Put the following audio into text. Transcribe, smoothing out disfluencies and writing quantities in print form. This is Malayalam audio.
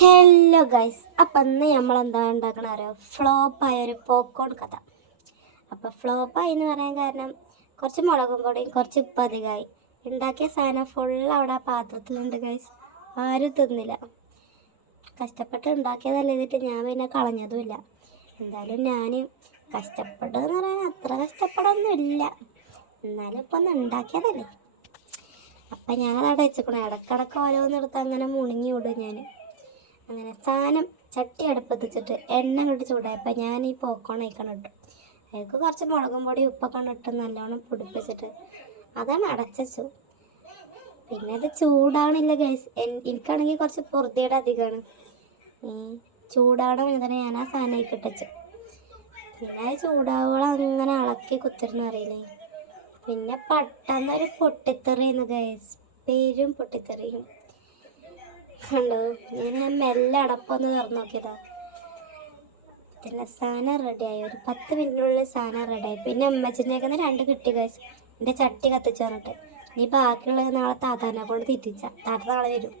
ഹലോ ഗൈസ്, അപ്പം അന്ന് നമ്മളെന്താ ഉണ്ടാക്കണ അറിയോ? ഫ്ലോപ്പായ ഒരു പോപ്കോൺ കഥ. അപ്പം ഫ്ലോപ്പായി എന്ന് പറയാൻ കാരണം കുറച്ച് മുളകും പൊടിയും കുറച്ച് ഉപ്പ് അധികമായി. ഉണ്ടാക്കിയ സാധനം ഫുൾ അവിടെ ആ പാത്രത്തിലുണ്ട് ഗൈസ്. ആരും തിന്നില്ല. കഷ്ടപ്പെട്ട് ഉണ്ടാക്കിയതല്ല ഇതിട്ട് ഞാൻ പിന്നെ കളഞ്ഞതുമില്ല. എന്തായാലും ഞാൻ കഷ്ടപ്പെട്ടതെന്ന് പറയാൻ അത്ര കഷ്ടപ്പെടൊന്നുമില്ല. എന്നാലും ഇപ്പം ഒന്ന് ഉണ്ടാക്കിയതല്ലേ. അപ്പം ഞാനതവിടെ വെച്ചിക്കണേ. ഇടക്കിടക്ക് ഓരോന്നെടുത്ത് അങ്ങനെ മുണുങ്ങി വിടും ഞാൻ. അങ്ങനെ സാധനം ചട്ടി അടുപ്പത്തിച്ചിട്ട് എണ്ണ ഇട്ട് ചൂടായപ്പോൾ ഞാൻ ഈ പോപ്കോൺ അയക്കണം ഇട്ടു. അതിലേക്ക് കുറച്ച് മുളകും പൊടി ഉപ്പൊക്കെ ഇട്ട് നല്ലോണം പൊടിപ്പിച്ചിട്ട് അതാണ് അടച്ചു. പിന്നെ അത് ചൂടാവണില്ല ഗൈസ്. എനിക്കാണെങ്കിൽ കുറച്ച് പൊറുതിയുടെ അധികമാണ്. ചൂടാവണ തന്നെ ഞാൻ ആ സാധനം ഇട്ടച്ചു. പിന്നെ അത് ചൂടാവോളം അങ്ങനെ ഇളക്കി കുത്തിരുന്ന് അറിയില്ലേ. പിന്നെ പെട്ടെന്നൊരു പൊട്ടിത്തെറിയുന്നു ഗൈസ്. പേരും പൊട്ടിത്തെറിയും കണ്ടോ. ഞാൻ മെല്ലെ അടപ്പൊന്ന് തുറന്നു നോക്കിയതാ. പിന്നെ സാധനം റെഡിയായി. ഒരു 10 മിനിറ്റിനുള്ളിൽ സാധനം റെഡിയായി. പിന്നെ അമ്മച്ചിൻ്റെയൊക്കെ 2 കിട്ടി ഗൈസ്. എൻ്റെ ചട്ടി കത്തിച്ചു പറഞ്ഞിട്ട്. ഇനി ബാക്കിയുള്ളത് നാളെ താത്താനെ കൊണ്ട് തീറ്റിച്ച. താത്ത നാളെ വരും.